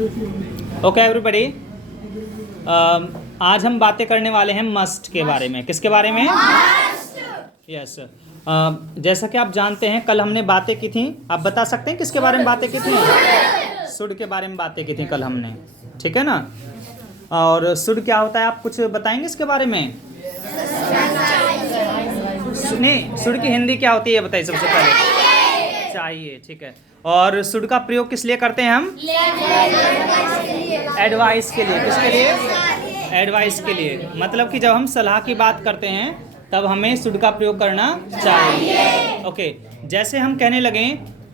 Okay everybody, आज हम बातें करने वाले हैं मस्ट के बारे में। किसके बारे में? यस। जैसा कि आप जानते हैं कल हमने बातें की थी। आप बता सकते हैं किसके बारे में बातें की थी? शुड के बारे में बातें की थी कल हमने, ठीक है ना। और शुड क्या होता है, आप कुछ बताएंगे इसके बारे में? नहीं, शुड की हिंदी क्या होती है बताइए सबसे पहले। चाहिए, ठीक है। और शुड का प्रयोग किस लिए करते हैं हम? एडवाइस के लिए। किसके लिए? एडवाइस के लिए। मतलब कि जब हम सलाह की बात करते हैं तब हमें शुड का प्रयोग करना चाहिए। ओके, जैसे हम कहने लगे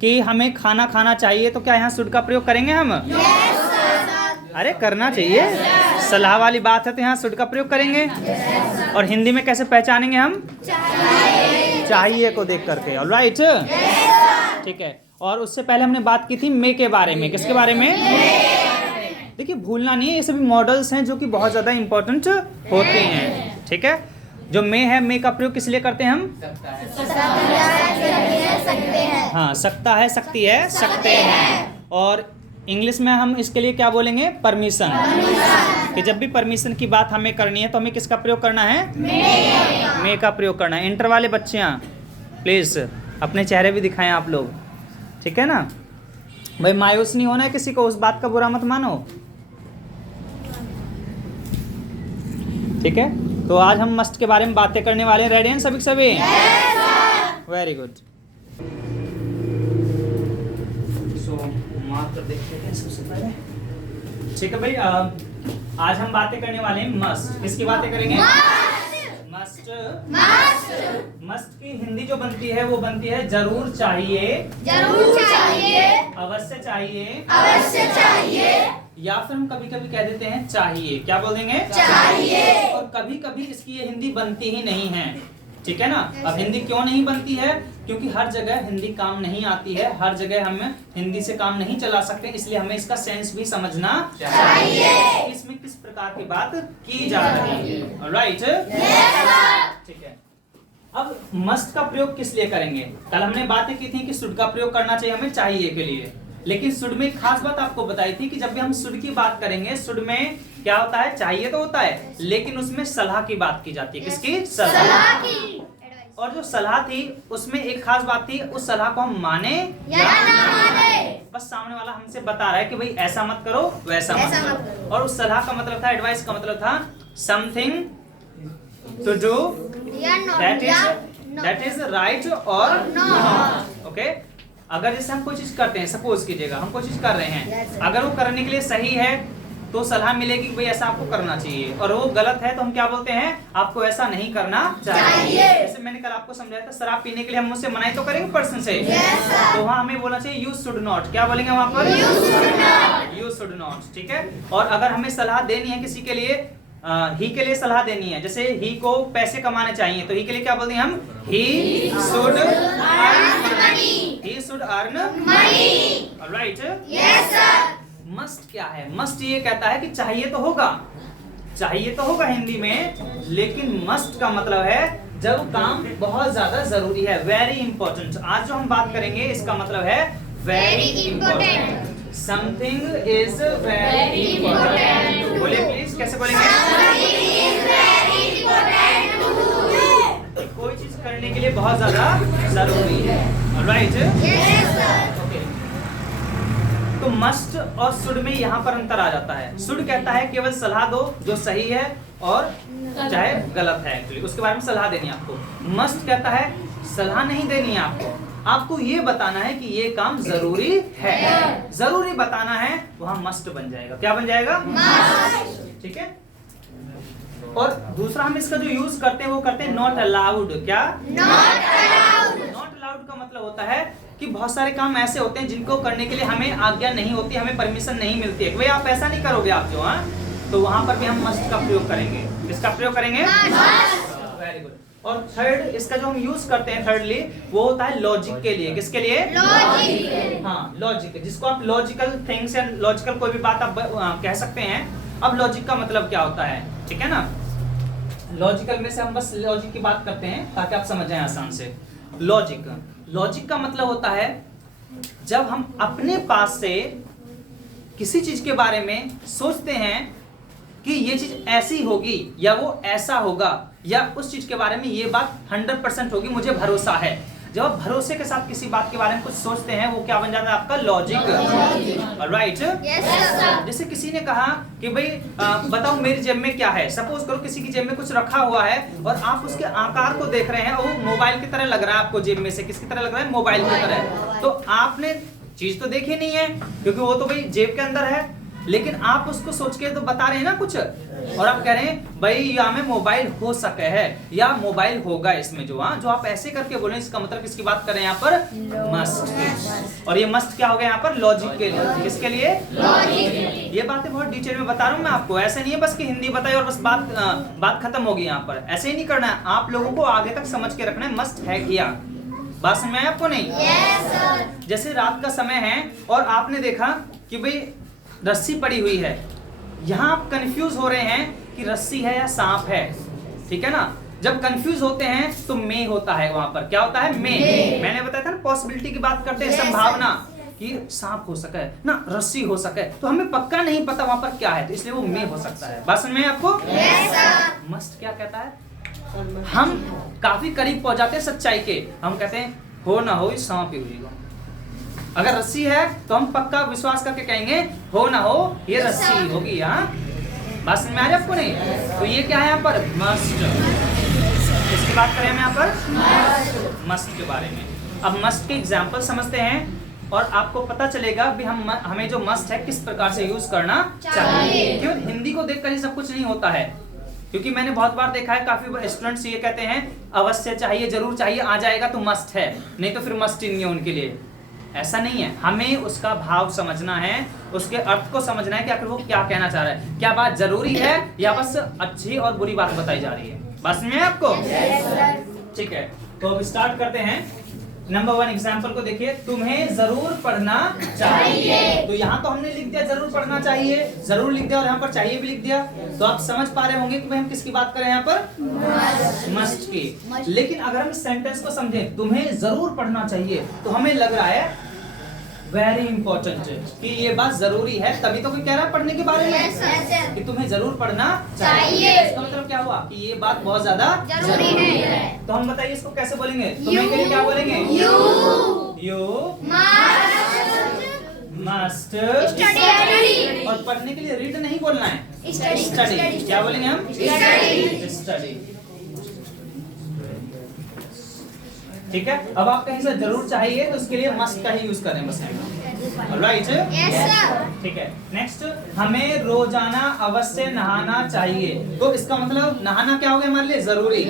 कि हमें खाना खाना चाहिए तो क्या यहाँ शुड का प्रयोग करेंगे हम? अरे करना चाहिए, सलाह वाली बात है तो यहाँ शुड का प्रयोग करेंगे। और हिंदी में कैसे पहचानेंगे हम? चाहिए को देख करके। ऑलराइट, ठीक है। और उससे पहले हमने बात की थी मे के बारे में। किसके बारे में? देखिए भूलना नहीं है, ये सभी मॉडल्स हैं जो कि बहुत ज़्यादा इंपॉर्टेंट होते हैं, ठीक है। जो मे है, मे का प्रयोग किस लिए करते हैं हम? हाँ, सकता है, सकती है, सकते हैं। और इंग्लिश में हम इसके लिए क्या बोलेंगे? परमिशन। कि जब भी परमिशन की बात हमें करनी है तो हमें किसका प्रयोग करना है? मे का प्रयोग करना है। इंटर वाले बच्चियाँ प्लीज़ अपने चेहरे भी दिखाएं आप लोग, ठीक है ना। भाई मायूस नहीं होना है किसी को, उस बात का बुरा मत मानो, ठीक है। तो आज हम मस्ट के बारे में बातें करने वाले हैं। रेडी हैं सभी सभी? Very good. सो मार्कर देखते हैं सबसे पहले, ठीक है भाई। आज हम बातें करने वाले हैं मस्ट। किसकी बातें करेंगे? मस्ट। मस्ट की हिंदी जो बनती है वो बनती है जरूर चाहिए, जरूर चाहिए, अवश्य चाहिए, अवश्य चाहिए, या फिर हम कभी कभी कह देते हैं चाहिए। क्या बोल देंगे? चाहिए। और कभी कभी इसकी ये हिंदी बनती ही नहीं है, ठीक है ना। अब हिंदी क्यों नहीं बनती है? क्योंकि हर जगह हिंदी काम नहीं आती है, हर जगह हम हिंदी से काम नहीं चला सकते, इसलिए हमें इसका सेंस भी समझना चाहिए। इसमें किस प्रकार की बात की जा रही है। ऑलराइट, ठीक है। अब मस्ट का प्रयोग किस लिए करेंगे? कल हमने बातें की थी कि शुड का प्रयोग करना चाहिए हमें चाहिए के लिए, लेकिन शुड में एक खास बात आपको बताई थी कि जब भी हम शुड की बात करेंगे, शुड में क्या होता है? चाहिए तो होता है, लेकिन उसमें सलाह की बात की जाती है। किसकी? सलाह की। और जो सलाह थी उसमें एक खास बात थी, उस सलाह को हम माने या ना माने, बस सामने वाला हमसे बता रहा है कि भाई ऐसा मत करो, वैसा मत करो। और उस सलाह का मतलब था, एडवाइस का मतलब था something to do that is right और नॉट। ओके, अगर जैसे हम कोई चीज करते हैं, सपोज कीजिएगा हम कोई चीज कर रहे हैं, अगर वो करने के लिए सही है तो सलाह मिलेगी कि भाई ऐसा आपको करना चाहिए, और वो गलत है तो हम क्या बोलते हैं? आपको ऐसा नहीं करना चाहिए। जैसे मैंने कल आपको समझाया था, शराब पीने के लिए हम मुझसे मनाही तो करेंगे पर्सन से, तो वहाँ हमें बोलना चाहिए यू शुड नॉट। क्या बोलेंगे वहाँ पर? यू शुड नॉट, ठीक है। और अगर हमें सलाह देनी है किसी के लिए, ही के लिए सलाह देनी है, जैसे ही को पैसे कमाने चाहिए तो ही के लिए क्या बोलते हैं हम? He should earn money. He should earn money. Alright, yes sir. Must क्या है? मस्ट ये कहता है कि चाहिए तो होगा, चाहिए तो होगा हिंदी में, लेकिन मस्ट का मतलब है जब काम बहुत ज्यादा जरूरी है, वेरी इंपॉर्टेंट। आज जो हम बात करेंगे इसका मतलब है very important. Something is very important. बोलिए प्लीज, कैसे बोलेंगे? कोई चीज करने के लिए बहुत ज्यादा जरूरी है। Alright, okay. तो मस्ट और शुड में यहाँ पर अंतर आ जाता है। शुड कहता है केवल सलाह दो जो सही है और चाहे गलत है, एक्चुअली उसके बारे में सलाह देनी है आपको। मस्ट कहता है सलाह नहीं देनी है आपको, आपको ये बताना है कि ये काम जरूरी है, जरूरी बताना है, वहां मस्ट बन जाएगा। क्या बन जाएगा? मस्ट, ठीक है। और दूसरा हम इसका जो यूज करते हैं वो करते हैं नॉट अलाउड। क्या? Not allowed. नॉट अलाउड का मतलब होता है कि बहुत सारे काम ऐसे होते हैं जिनको करने के लिए हमें आज्ञा नहीं होती, हमें परमिशन नहीं मिलती है, भाई आप ऐसा नहीं करोगे आप जो, हाँ, तो वहां पर भी हम मस्ट का प्रयोग करेंगे। किसका प्रयोग करेंगे? Very good. और थर्ड इसका जो हम यूज करते हैं थर्डली, वो होता है लॉजिक के लिए। किसके लिए? लॉजिक। हाँ, लॉजिक, जिसको आप लॉजिकल थिंग्स या लॉजिकल कोई भी बात आप कह सकते हैं। अब लॉजिक का मतलब क्या होता है, ठीक है ना। लॉजिकल में से हम बस लॉजिक की बात करते हैं ताकि आप समझ जाएं आसान से। लॉजिक का मतलब होता है जब हम अपने पास से किसी चीज के बारे में सोचते हैं कि ये चीज ऐसी होगी या वो ऐसा होगा या उस चीज के बारे में ये बात 100% होगी, मुझे भरोसा है। जब आप भरोसे के साथ किसी बात के बारे में कुछ सोचते हैं वो क्या बन जाता है आपका लॉजिक, राइट। जैसे किसी ने कहा कि भाई बताओ मेरी जेब में क्या है। सपोज करो किसी की जेब में कुछ रखा हुआ है और आप उसके आकार को देख रहे हैं, वो मोबाइल की तरह लग रहा है आपको जेब में से। किसकी तरह लग रहा है? मोबाइल की तरह। तो आपने चीज तो देखी नहीं है क्योंकि वो तो भाई जेब के अंदर है, लेकिन आप उसको सोच के तो बता रहे हैं ना कुछ, और आप कह रहे हैं भाई या में मोबाइल हो सके है या मोबाइल होगा इसमें, जो जो आप ऐसे करके बोले इसका मतलब किसकी बात कर रहे हैं यहाँ पर? मस्ट। और ये मस्ट क्या हो गया यहाँ पर? लॉजिक के लिए। किसके लिए? लॉजिक। ये बातें बहुत डिटेल में बता रहा हूँ मैं आपको, ऐसे नहीं है बस कि हिंदी बताई और बस बात खत्म होगी यहाँ पर। ऐसे ही नहीं करना है, आप लोगों को आगे तक समझ के रखना है मस्ट है क्या। बात समझ में आया आपको? नहीं? Yes, sir. जैसे रात का समय है और आपने देखा कि भाई रस्सी पड़ी हुई है, यहाँ आप कंफ्यूज हो रहे हैं कि रस्सी है या सांप है, ठीक है ना। जब कंफ्यूज होते हैं तो मे होता है वहां पर। क्या होता है? मे। मैंने बताया था ना पॉसिबिलिटी की बात करते हैं, संभावना कि सांप हो सके ना रस्सी हो सके, तो हमें पक्का नहीं पता वहां पर क्या है, तो इसलिए वो मे हो सकता है। बात समझ में आपको? Yes, sir. मस्ट क्या कहता है? हम काफी करीब पहुंच जाते हैं सच्चाई के, हम कहते हैं हो ना हो सांप ही होगा। अगर रस्सी है तो हम पक्का विश्वास करके कहेंगे हो ना हो ये रस्सी होगी। यहाँ बात समझ में आ रही आपको? नहीं? तो ये क्या है यहाँ पर? मस्ट। इसकी बात करें हम यहाँ पर मस्ट के बारे में। अब मस्ट के एग्जाम्पल समझते हैं और आपको पता चलेगा भी हमें जो मस्ट है किस प्रकार से यूज करना चाहिए। क्यों हिंदी को देखकर ही सब कुछ नहीं होता है, क्योंकि मैंने बहुत बार देखा है काफी स्टूडेंट्स ये कहते हैं अवश्य चाहिए, जरूर चाहिए, आ जाएगा तो मस्ट है, नहीं तो फिर मस्ट ही नहीं है उनके लिए। ऐसा नहीं है, हमें उसका भाव समझना है, उसके अर्थ को समझना है कि आखिर वो क्या कहना चाह रहा है, क्या बात जरूरी है या बस अच्छी और बुरी बात बताई जा रही है। बात समझ में आपको? ठीक है, तो अब स्टार्ट करते हैं। नंबर 1 एग्जाम्पल को देखिए, तुम्हें जरूर पढ़ना चाहिए। तो यहाँ तो हमने लिख दिया जरूर पढ़ना चाहिए, जरूर लिख दिया और यहाँ पर चाहिए भी लिख दिया। तो आप समझ पा रहे होंगे कि भाई हम किसकी बात करें यहाँ पर? मस्ट की। लेकिन अगर हम सेंटेंस को समझें, तुम्हें जरूर पढ़ना चाहिए, तो हमें लग रहा है वेरी इंपॉर्टेंट कि ये बात जरूरी है, तभी तो कोई कह रहा है पढ़ने के बारे में। Yes, sir. कि तुम्हें जरूर पढ़ना चाहिए। इसका मतलब क्या हुआ कि ये बात बहुत ज्यादा जरूरी है। तो हम बताइए इसको कैसे बोलेंगे? तुम्हें के लिए क्या बोलेंगे? You must Study. और पढ़ने के लिए रीड नहीं बोलना है, Study. स्टडी। क्या बोलेंगे हम? Study. स्टडी। ठीक है, अब आप कहीं से जरूर चाहिए तो उसके लिए मस्ट का ही यूज करें बस। राइट? Yes, sir. ठीक है, नेक्स्ट, हमें रोजाना अवश्य नहाना चाहिए। तो इसका मतलब नहाना क्या हो गया हमारे लिए? जरूरी।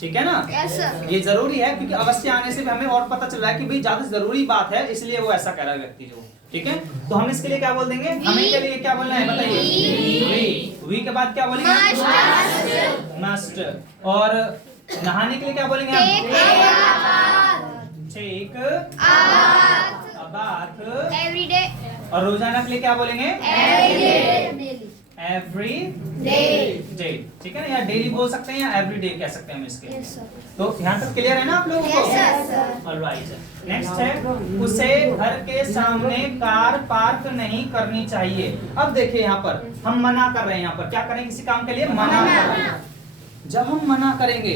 ठीक है ना? Yes, sir. ये जरूरी है क्योंकि अवश्य आने से भी हमें और पता चल रहा है कि भाई ज्यादा जरूरी बात है, इसलिए वो ऐसा कह रहा है व्यक्ति जो। ठीक है, तो हम इसके लिए क्या बोल देंगे? हमें के लिए क्या बोलना है बताइए? वी के बाद क्या बोलेंगे? मस्ट। और नहाने के लिए क्या बोलेंगे हम? Take a bath. Every day. और रोजाना के लिए क्या बोलेंगे? Every day. ठीक है ना, या डेली बोल सकते हैं या एवरी डे कह सकते हैं हम इसके। Yes, sir. तो यहाँ तक क्लियर है ना आप लोगों को? Yes, sir. ऑलराइट, नेक्स्ट है, उसे घर के सामने कार पार्क नहीं करनी चाहिए। अब देखिए यहाँ पर हम मना कर रहे हैं, यहाँ पर क्या करें? किसी काम के लिए मना कर रहे हैं। जब हम मना करेंगे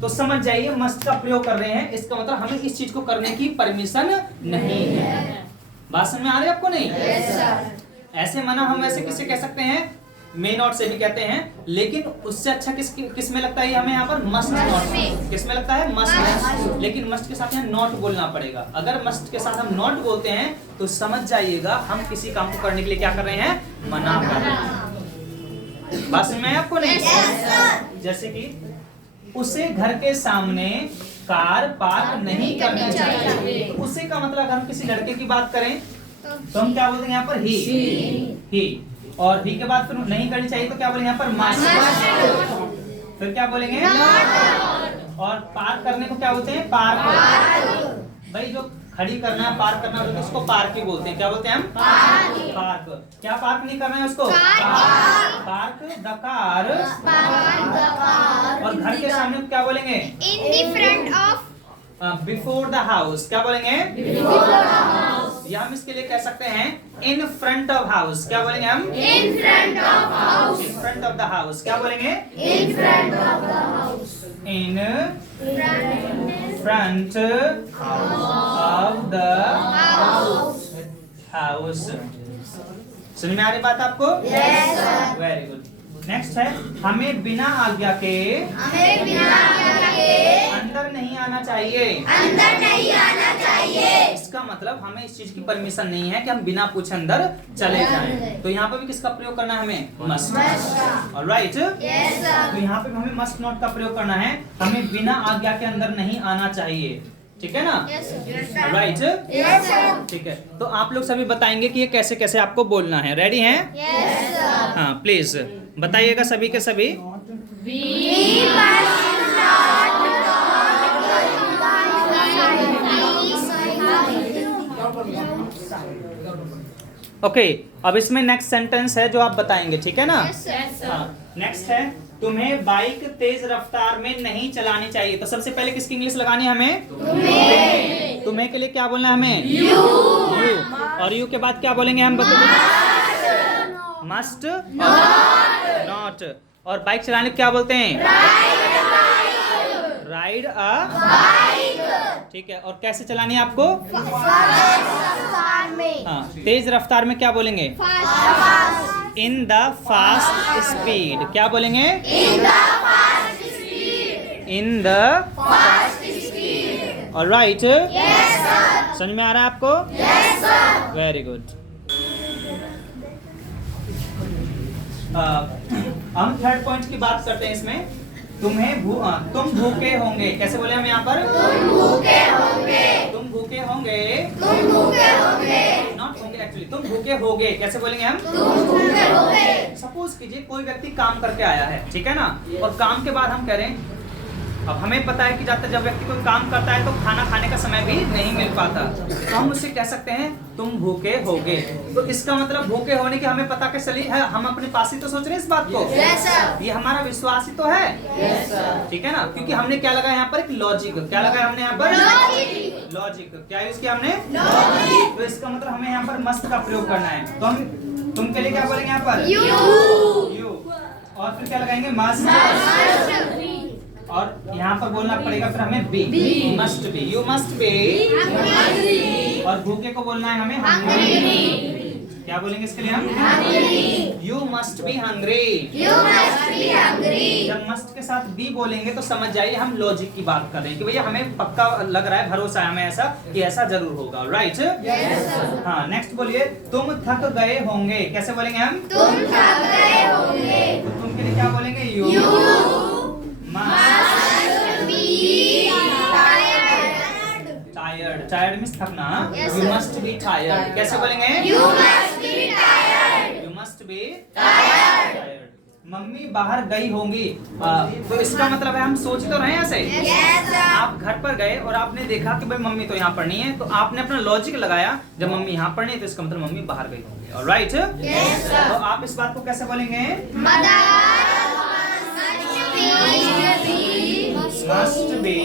तो समझ जाइए मस्ट का प्रयोग कर रहे हैं, इसका मतलब हमें इस चीज को करने की परमिशन नहीं है। बात समझ में आ रही है आपको? नहीं? Yes, sir. ऐसे मना हम वैसे किसे कह सकते हैं? मे नॉट से भी कहते हैं, लेकिन उससे अच्छा किस में लगता है हमें यहाँ पर? Must not. किस में लगता है? मस्ट। लेकिन मस्ट के साथ यहाँ नॉट बोलना पड़ेगा। अगर मस्ट के साथ हम नॉट बोलते हैं तो समझ जाइएगा हम किसी काम को करने के लिए क्या कर रहे हैं? मना कर रहे हैं। बात समझ में आया आपको? नहीं? Yes, sir. जैसे कि उसे घर के सामने कार पार्क नहीं करनी चाहिए। तो उसे का मतलब अगर हम किसी लड़के की बात करें तो हम क्या बोलते हैं यहाँ पर? ही। और ही के बाद फिर नहीं करनी चाहिए तो क्या बोलेंगे यहाँ पर? मस्ट। फिर क्या बोलेंगे? और पार्क करने को क्या बोलते हैं? पार्क। भाई जो खड़ी करना है, पार्क करना है, उसको पार्क ही बोलते हैं। क्या बोलते हैं हम? पार्क। क्या पार्क नहीं करना है उसको? Park the car. और घर के सामने क्या बोलेंगे? In the front of. Before the house. क्या बोलेंगे? या हम इसके लिए कह सकते हैं इन फ्रंट ऑफ हाउस। क्या बोलेंगे हम? In front of house. In front of the house. क्या बोलेंगे? In front of the house. In Front front of the house. House. समझ में आ रही बात आपको? Yes, sir. Very good. Next है, हमें बिना आज्ञा के हमें बिना आज्ञा के अंदर नहीं आना चाहिए। अंदर नहीं आना चाहिए। इसका मतलब हमें इस चीज की परमिशन नहीं है कि हम बिना पूछे अंदर चले जाएं। तो यहाँ पे भी किसका प्रयोग करना है हमें? मस्ट। ऑलराइट। Yes, sir. तो यहाँ पे हमें मस्ट नॉट का प्रयोग करना है। हमें बिना आज्ञा के अंदर नहीं आना चाहिए। ठीक है ना? Yes, sir. Right. Yes, sir. ठीक है, तो आप लोग सभी बताएंगे कि ये कैसे कैसे आपको बोलना है। रेडी हैं? Yes, sir. हाँ, प्लीज बताइएगा सभी के सभी। We must not ओके, अब इसमें नेक्स्ट सेंटेंस है जो आप बताएंगे, ठीक है ना? Yes, sir. हाँ, नेक्स्ट है, तुम्हें बाइक तेज रफ्तार में नहीं चलानी चाहिए। तो सबसे पहले किसकी इंग्लिश लगानी है हमें? तुम्हें। तुम्हें के लिए क्या बोलना है हमें? यू। और यू के बाद क्या बोलेंगे हम? Must not. और बाइक चलाने को क्या बोलते हैं? Ride a bike. ठीक है, और कैसे चलानी है आपको? हाँ, तेज रफ्तार में क्या बोलेंगे? In the fast speed. क्या बोलेंगे? In the alright. समझ में आ रहा है आपको? Very good. हम थर्ड पॉइंट की बात करते हैं इसमें। तुम भूखे होंगे। कैसे बोले हम यहाँ पर? तुम भूखे होंगे। नॉट होंगे एक्चुअली, तुम भूखे होगे। कैसे बोलेंगे हम? सपोज कीजिए कोई व्यक्ति काम करके आया है, ठीक है ना, और काम के बाद हम कह रहे हैं, अब हमें पता है कि जब व्यक्ति कोई काम करता है तो खाना खाने का समय भी नहीं मिल पाता, तो हम उससे कह सकते हैं तुम भूखे होगे। तो इसका मतलब भूखे होने की हमें पता कैसे चली है? हम अपने पास ही तो सोच रहे हैं इस बात को। Yes, sir. ये हमारा विश्वास ही तो है। Yes, sir. ठीक है ना, क्योंकि हमने क्या लगाया यहाँ पर? एक लॉजिक। क्या लगाया हमने यहाँ पर? लॉजिक। क्या यूज किया हमने? लॉजिक। तो इसका मतलब हमें यहाँ पर मस्ट का प्रयोग करना है। तो हम तुम के लिए क्या बोलेंगे यहाँ पर? यू। और फिर क्या लगाएंगे? मस्ट। और यहाँ पर बोलना पड़ेगा फिर हमें be. Must be. You must be. और भूखे को बोलना है हमें हंग्री। क्या बोलेंगे इसके लिए हम? You must be hungry. जब मस्ट के साथ बी बोलेंगे तो समझ जाइए हम लॉजिक की बात कर रहे हैं कि भैया हमें पक्का लग रहा है, भरोसा है हमें ऐसा कि ऐसा जरूर होगा। राइट। हाँ, नेक्स्ट बोलिए, तुम थक गए होंगे। कैसे बोलेंगे हम? तुम थक गए होंगे। तो तुम के लिए क्या बोलेंगे? यू टायर्ड मींस थकना। Yes, you sir. Must be tired. कैसे बोलेंगे? You must be tired. You must be Tired. Mummy बाहर गई होंगी। तो इसका मतलब है हम सोच तो रहे हैं ऐसे। Yes, sir. आप घर पर गए और आपने देखा कि भाई मम्मी तो यहाँ पर नहीं है, तो आपने अपना लॉजिक लगाया, जब मम्मी यहाँ पर नहीं है तो इसका मतलब मम्मी बाहर गई होंगी। ऑलराइट। Yes, sir. तो आप इस बात को कैसे बोलेंगे? Mother must be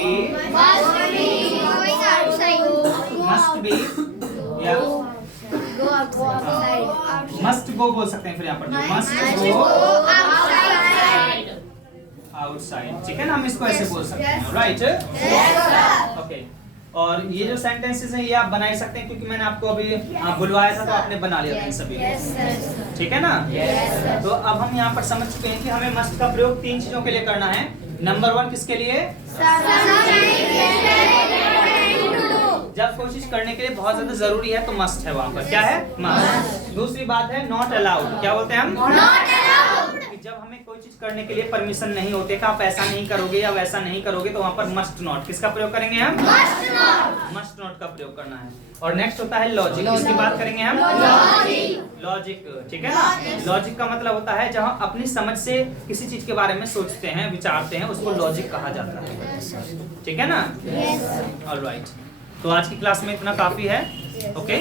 going outside. Must be या Go outside. मस्ट गो बोल सकते हैं फिर यहाँ पर। मस्ट Go गो outside. आउटसाइड। ठीक है ना, हम इसको ऐसे बोल सकते हैं। राइट। Yes, sir. ओके, और ये जो सेंटेंसेस हैं ये आप बना ही सकते हैं, क्योंकि मैंने आपको अभी बुलवाया था तो आपने बना लिया था इन सभी। Yes, sir. ठीक है ना? Yes, sir. तो अब हम यहाँ पर समझ चुके हैं कि हमें मस्ट का प्रयोग 3 चीजों के लिए करना है। नंबर 1 किसके लिए? जब कोशिश करने के लिए बहुत ज्यादा जरूरी है तो मस्ट है वहाँ पर। क्या है? मस्ट। दूसरी बात है नॉट अलाउड। क्या बोलते हैं हम? Not allowed. कि जब हमें कोई चीज करने के लिए परमिशन नहीं होती कि आप ऐसा नहीं करोगे या वैसा नहीं करोगे, तो वहाँ पर मस्ट नॉट किसका प्रयोग करेंगे हम? Must not. मस्ट नॉट का प्रयोग करना है। और नेक्स्ट होता है लॉजिक। किसकी बात करेंगे हम? लॉजिक। ठीक है ना? लॉजिक का मतलब होता है जहाँ अपनी समझ से किसी चीज के बारे में सोचते हैं, विचारते हैं, उसको लॉजिक कहा जाता है। ठीक है ना? ऑलराइट। तो आज की क्लास में इतना काफी है। ओके।